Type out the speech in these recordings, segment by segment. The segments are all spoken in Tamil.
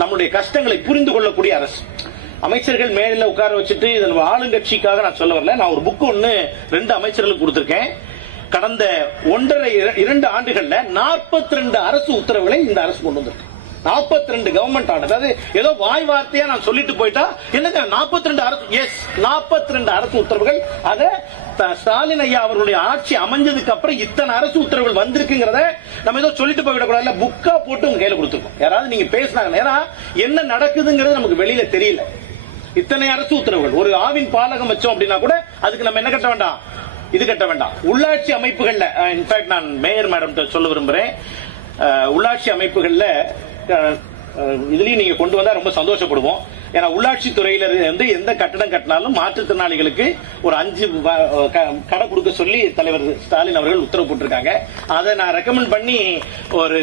நம்முடைய கஷ்டங்களை புரிந்து கொள்ளக்கூடிய அரசு. அமைச்சர்கள் மேல உட்கார வச்சுட்டு இதில் ஆளுங்கட்சிக்காக நான் சொல்ல வரல. நான் ஒரு புக் ஒன்னு 2 அமைச்சர்களுக்கு கொடுத்திருக்கேன். கடந்த 1.5-2 ஆண்டுகள்ல 42 அரசு உத்தரவுகளை இந்த அரசு கொண்டு வந்திருக்கு. 42 கவர்மெண்ட் ஆர்டர். அதாவது ஏதோ வாய் வார்த்தையா நான் சொல்லிட்டு போயிட்டா என்னங்க 42 அரசு, எஸ் 42 அரசு உத்தரவுகள். அத ஸ்டாலின் ஐயா அவர்களுடைய ஆட்சி அமைஞ்சதுக்கு அப்புறம் இத்தனை அரசு உத்தரவுகள் வந்திருக்குங்கிறத நம்ம ஏதோ சொல்லிட்டு போயிடக்கூடாது. புக்கா போட்டு உங்க கையில கொடுத்துருக்கோம். யாராவது நீங்க பேசினாங்க, ஏன்னா என்ன நடக்குதுங்கிறது நமக்கு வெளியில தெரியல. இத்தனை அரசு உத்தரவுகள். ஒரு ஆவின் பாலகம் வச்சோம் அப்படின்னா கூட அதுக்கு நம்ம என்ன கட்ட வேண்டாம், இது கட்ட வேண்டாம். உள்ளாட்சி அமைப்புகள்ல இன்ஃபேக்ட் நான் மேயர் மேடம் சொல்ல விரும்புறேன், உள்ளாட்சி அமைப்புகள்ல இதுலயும் நீங்க கொண்டு வந்தா ரொம்ப சந்தோஷப்படுவோம். ஏன்னா உள்ளாட்சி துறையில வந்து எந்த கட்டடம் கட்டினாலும் மாற்றுத்திறனாளிகளுக்கு ஒரு 5 கடை கொடுக்க சொல்லி தலைவர் ஸ்டாலின் அவர்கள் உத்தரவு போட்டிருக்காங்க. அதை நான் ரெக்கமெண்ட் பண்ணி ஒரு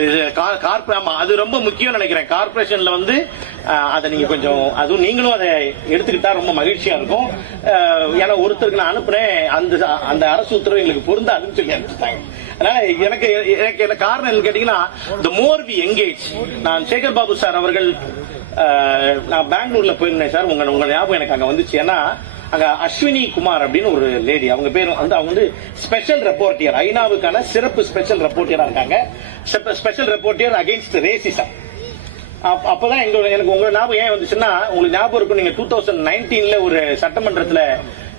அது ரொம்ப முக்கியம் நினைக்கிறேன். கார்பரேஷன்ல வந்து அதை நீங்க கொஞ்சம் அதுவும் நீங்களும் அதை எடுத்துக்கிட்டா ரொம்ப மகிழ்ச்சியா இருக்கும். ஏன்னா ஒருத்தருக்கு நான் அனுப்புனேன், அந்த அரசு உத்தரவு எங்களுக்கு பொருந்தாதுன்னு சொல்லி அனுப்பிச்சிட்டாங்க. அதனால எனக்கு காரணம் என்ன கேட்டீங்கன்னா, the more we engage. நான் சேகர் பாபு சார் அவர்கள் நான் பெங்களூர்ல போயிருந்தேன் சார். உங்க ஞாபகம் எனக்கு அங்க வந்துச்சு. ஏன்னா அங்க அஸ்வினி குமார் அப்படின்னு ஒரு லேடி, அவங்க பேர் வந்து அவங்க வந்து ஸ்பெஷல் ரெப்போர்ட்டியர், ஐநாவுக்கான சிறப்பு ஸ்பெஷல் ரெப்போர்ட்டியரா இருக்காங்க. Special rapporteur against racism. அப்பதான் எனக்கு உங்க ஞாபகம் ஏன் வந்துச்சுன்னா, உங்களுக்கு ஞாபகம் இருக்கும், நீங்க 2019ல ஒரு சட்டமன்றத்துல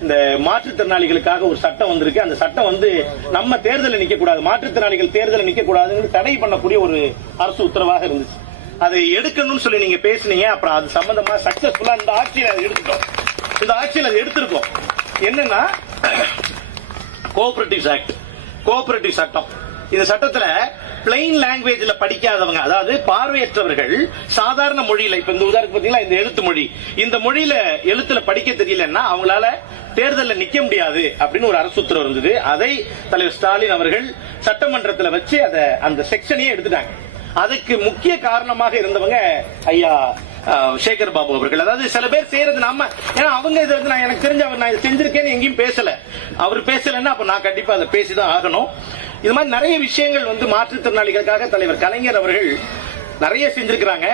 இந்த மாற்றுத்திறனாளிகளுக்காக ஒரு சட்டம் வந்திருக்கு. அந்த சட்டம் வந்து நம்ம தேர்தலில் நிக்க கூடாது, மாற்றுத்திறனாளிகள் தேர்தலில் நிக்க கூடாதுன்னு தடை பண்ணக்கூடிய ஒரு அரசு உத்தரவாக இருந்துச்சு. அதை எடுக்கணும்னு சொல்லி நீங்க பேசுனீங்க. அப்புறம் அது சம்பந்தமா சக்சஸ்ஃபுல்லா இந்த ஆட்சியில் அதை எடுத்துட்டோம். இந்த ஆட்சியில் அதை எடுத்திருக்கோம். என்னன்னா கோஆபரேட்டிவ் சட்டம். இந்த சட்டத்துல பிளைன் லாங்குவேஜ்ல படிக்காதவங்க, அதாவது பார்வையற்றவர்கள் சாதாரண மொழியில, இப்ப இந்த உதாரணத்துக்கு பாத்தீங்களா இந்த எழுத்து மொழி, இந்த மொழியில எழுத்துல படிக்க தெரியலன்னா அவங்களால தேர்தலில் நிக்க முடியாது அப்படின்னு ஒரு அரசு உத்தரவு இருந்தது. அதை தலைவர் ஸ்டாலின் அவர்கள் சட்டமன்றத்தில் வச்சு அதை அந்த செக்ஷனையே எடுத்துட்டாங்க. அதுக்கு முக்கிய காரணமாக இருந்தவங்க ஐயா சேகர் பாபு அவர்கள். அதாவது சில பேர் செய்யறது நம்ம, ஏன்னா அவங்க இது வந்து எனக்கு தெரிஞ்ச அவர் நான் செஞ்சிருக்கேன்னு எங்கேயும் பேசல. அவர் பேசலன்னா அப்ப நான் கண்டிப்பா அதை பேசிதான் ஆகணும். இது மாதிரி நிறைய விஷயங்கள் வந்து மாற்றுத்திறனாளிகளுக்காக தலைவர் கலைஞர் அவர்கள் நிறைய செஞ்சிருக்கிறாங்க.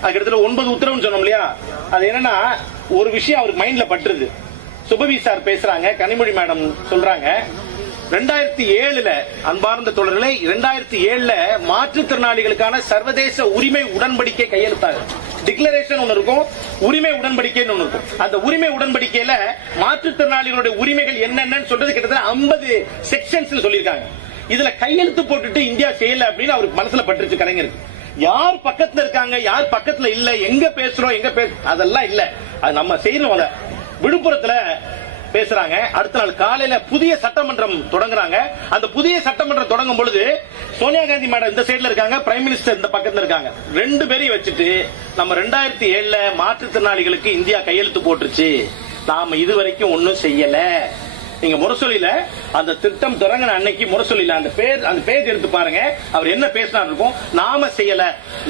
அதுக்கு இடத்துல 9 உத்தரவுன்னு சொன்னோம் இல்லையா, அது என்னன்னா ஒரு விஷயம் அவருக்கு மைண்ட்ல பட்டுருது. சுபவி சார் பேசுறாங்க, கனிமொழி மேடம் சொல்றாங்க, 2007 அன்பார்ந்த தொடர்களே, 2007 மாற்றுத்திறனாளிகளுக்கான சர்வதேச உரிமை உடன்படிக்கை கையெழுத்தாங்க. டிக்ளரேஷன் ஒன்னு இருக்கும், உரிமை உடன்படிக்கைன்னு ஒன்னு இருக்கும். அந்த உரிமை உடன்படிக்கையில மாற்றுத்திறனாளிகளுடைய உரிமைகள் என்னென்னு சொல்றது கிட்டத்தட்ட 50 செக்ஷன்ஸ் சொல்லியிருக்காங்க. இதுல கையெழுத்து போட்டுட்டு இந்தியா செய்யல அப்படின்னு அவருக்கு மனசுல பட்டுருச்சு கலைஞருக்கு. யார் பக்கத்துல இருக்காங்க, யார் பக்கத்துல இல்ல, எங்க பேசுறோம், அதெல்லாம் இல்ல, அது நம்ம செய்யணும். அத விழுப்புரத்துல பேசுறாங்க. அடுத்த நாள் காலையில புதிய சட்டமன்றம் தொடங்குறாங்க. அந்த புதிய சட்டமன்றம் தொடங்கும் பொழுது சோனியா காந்தி மேடம் இந்த சைடுல இருக்காங்க, பிரைம் மினிஸ்டர் இந்த பக்கத்துல இருக்காங்க. 2 பேரையும் வச்சுட்டு நம்ம 2007 மாற்றுத்திறனாளிகளுக்கு இந்தியா கையெழுத்து போட்டுருச்சு, நாம இதுவரைக்கும் ஒன்னும் செய்யல. நீங்க முரசொலியில அந்த திட்டம் தொடங்கின அன்னைக்கு முரசொலியில அந்த பேஜ் எடுத்து பாருங்க, அவர் என்ன பேசினார் இருக்கும்.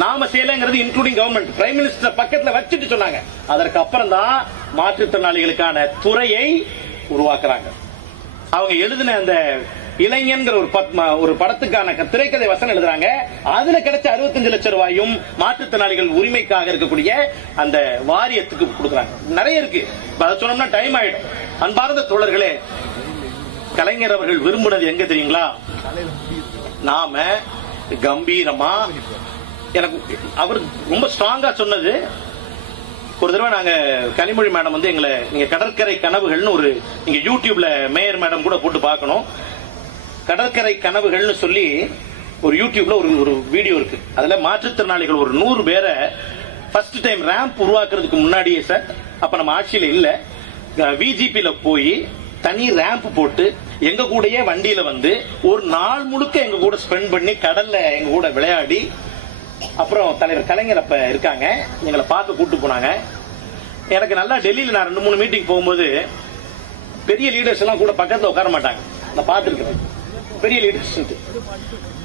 நாம செய்யலங்கிறது இன்க்ளூடிங் கவர்மெண்ட், பிரைம் மினிஸ்டர் பக்கத்துல வச்சுட்டு சொன்னாங்க. அதற்கு அப்புறம் தான் மாற்றுத்திறனாளிகளுக்கான துறையை உருவாக்குறாங்க. அவங்க எழுதின அந்த இளைஞன்கிற ஒரு படத்துக்கான திரைக்கதை வசனம் எழுதுறாங்க. அதுல கிடைச்ச 65 லட்சம் ரூபாயும் மாற்றுத்திறனாளிகள் உரிமைக்காக இருக்கக்கூடிய அந்த வாரியத்துக்கு கொடுக்குறாங்க. நிறைய இருக்கு, அதை சொன்னோம்னா டைம் ஆயிடும். அன்பார்ந்த தோழர்களே, கலைஞர் அவர்கள் விரும்பினது எங்க தெரியுங்களா, நாம கம்பீரமா, எனக்கு அவர் ரொம்ப ஸ்ட்ராங்கா சொன்னது, ஒரு தடவை நாங்க கனிமொழி மேடம் வந்து எங்களை, நீங்க கடற்கரை கனவுகள்னு ஒரு, நீங்க யூடியூப்ல மேயர் மேடம் கூட போட்டு பார்க்கணும், கடற்கரை கனவுகள்னு சொல்லி ஒரு யூடியூப்ல ஒரு வீடியோ இருக்கு. அதுல மாற்றுத்திறனாளிகள் ஒரு 100 பேரை ஃபர்ஸ்ட் டைம் ரேம்ப் உருவாக்குறதுக்கு முன்னாடியே சார், அப்ப நம்ம ஆட்சியில இல்ல, விஜிபில போய் தனி ரேம்ப் போட்டு எங்க கூடயே வண்டியில வந்து ஒரு நாள் முழுக்க எங்க கூட ஸ்பெண்ட் பண்ணி கடல்ல எங்க கூட விளையாடி, அப்புறம் தலைவர் கலைஞர் அப்ப இருக்காங்க, எங்களை பார்க்க கூட்டு போனாங்க. எனக்கு நல்லா டெல்லியில நான் 2-3 மீட்டிங் போகும்போது பெரிய லீடர்ஸ் எல்லாம் கூட பக்கத்துல உட்கார மாட்டாங்க, நான் பார்த்திருக்கேன். பெரிய லீடர்ஸ்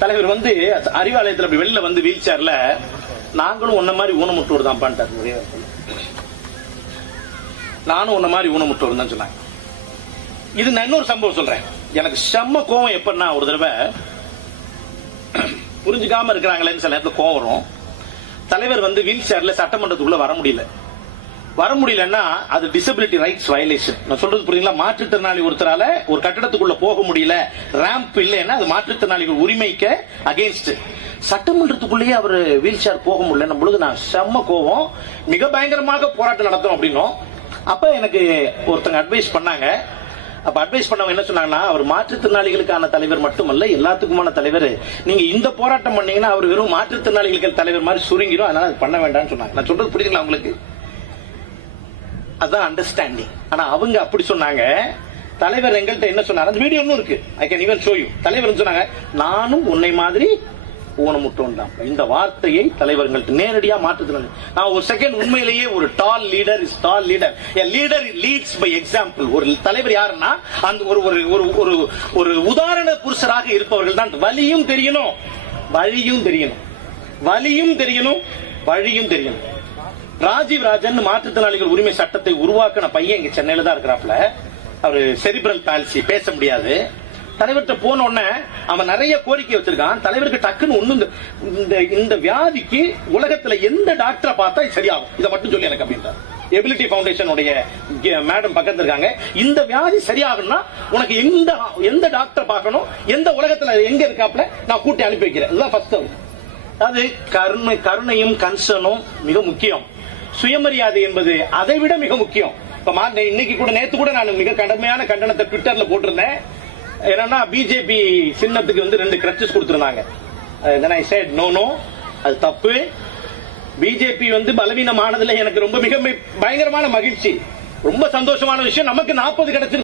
தலைவர் வந்து அறிவாலயத்தில் அப்படி வெளில வந்து வீல் சேர்ல, நாங்களும் உன்ன மாதிரி ஊனமுற்றோர் தான் பண்ணிட்டாரு, நானும் உன்ன மாதிரி ஊனமுற்றோர் தான் சொன்னாங்க. இது நான் இன்னொரு சம்பவம் சொல்றேன். எனக்கு செம்ம கோவம் எப்பன்னா, ஒரு தடவை புரிஞ்சுக்காம இருக்கிறாங்களேன்னு சில நேரத்தில் கோவம் வரும். தலைவர் வந்து வீல் சேர்ல சட்டமன்றத்துக்குள்ள வர முடியலன்னா அது டிசபிலிட்டி ரைட்ஸ் வயலேஷன். நான் சொல்றது புரியுங்களா? மாற்றுத்திறனாளி ஒருத்தரால ஒரு கட்டடத்துக்குள்ள போக முடியல, ரேம்ப் இல்லைன்னா அது மாற்றுத்திறனாளிகள் உரிமைக்கு அகைன்ஸ்ட். சட்டமன்றத்துக்குள்ளேயே அவர் வீல் சேர் போக முடியல பொழுது நான் செம்ம கோவம், மிக பயங்கரமாக போராட்டம் நடத்தும் அப்படின்னும். அப்ப எனக்கு ஒருத்தங்க அட்வைஸ் பண்ணாங்க. அப்ப அட்வைஸ் பண்ணவங்க என்ன சொன்னாங்கன்னா, அவர் மாற்றுத்திறனாளிகளுக்கான தலைவர் மட்டுமல்ல, எல்லாத்துக்குமான தலைவர். நீங்க இந்த போராட்டம் பண்ணீங்கன்னா அவர் வெறும் மாற்றுத்திறனாளிகளுக்கு தலைவர் மாதிரி சுருங்கிடும், அதனால அது பண்ண வேண்டாம்னு சொன்னாங்க. நான் சொல்றது புரியுதுங்களா உங்களுக்கு? அதான் அண்டர்ஸ்டாண்டிங். ஆனா அவங்க அப்படி சொன்னாங்க. தலைவர் எங்கள்கிட்ட என்ன சொன்னார், அந்த வீடியோ இன்னும் இருக்கு, I can even show you. தலைவர் சொன்னாங்க, நானும் உன்னை மாதிரி ஊனமுட்டோம். இந்த வார்த்தையை தலைவர்கள்ட்ட நேரடியா மாற்றுத்திறன். நான் ஒரு செகண்ட் உண்மையிலேயே ஒரு tall leader is tall leader. A leader leads by example. ஒரு தலைவர் யாருன்னா அந்த ஒரு உதாரண புருஷராக இருப்பவர்கள் தான். வலியும் தெரியணும், வழியும் தெரியணும், வலியும் தெரியணும், வழியும் தெரியணும். ராஜீவ் ராஜன் மாற்றுத்திறனாளிகள் உரிமை சட்டத்தை உருவாக்கின பையன் இங்க சென்னையில தான் இருக்கிறாப்ல. அவரு செரிப்ரல் பால்சி, பேச முடியாது. தலைவர்கிட்ட போன உடனே அவன் நிறைய கோரிக்கை வச்சிருக்கான். தலைவருக்கு டக்குன்னு ஒண்ணு, இந்த வியாதிக்கு உலகத்துல எந்த டாக்டரை பார்த்தா சரியாகும், இதை மட்டும் சொல்லி எனக்கு அப்படின்றார். எபிலிட்டி ஃபவுண்டேஷன் உடைய மேடம் பக்கத்துல இருக்காங்க. இந்த வியாதி சரியாகணும்னா உனக்கு எந்த டாக்டர் பார்க்கணும், எந்த உலகத்துல எங்க இருக்காப்ல நான் கூட்டி அனுப்பி வைக்கிறேன். இதுதான் ஃபர்ஸ்ட். அது கருணையும் கன்சர்னும் மிக முக்கியம். சுயமரியாதை என்பது அதை விட மிக முக்கியம். இன்னைக்கு கூட, நேத்து கூட நான் மிக கடுமையான கண்டனத்தை ட்விட்டர்ல போட்டிருந்தேன். என்னன்னா பிஜேபி சின்னத்துக்கு வந்து 2 கிரச்சஸ் கொடுத்திருந்தாங்க. then I said no, அது தப்பு. பிஜேபி வந்து பலவீனமானதுல எனக்கு ரொம்ப மிக பயங்கரமான மகிழ்ச்சி, ரொம்ப சந்தோஷமான விஷயம். நமக்கு 40 கிடைச்சிருக்கு.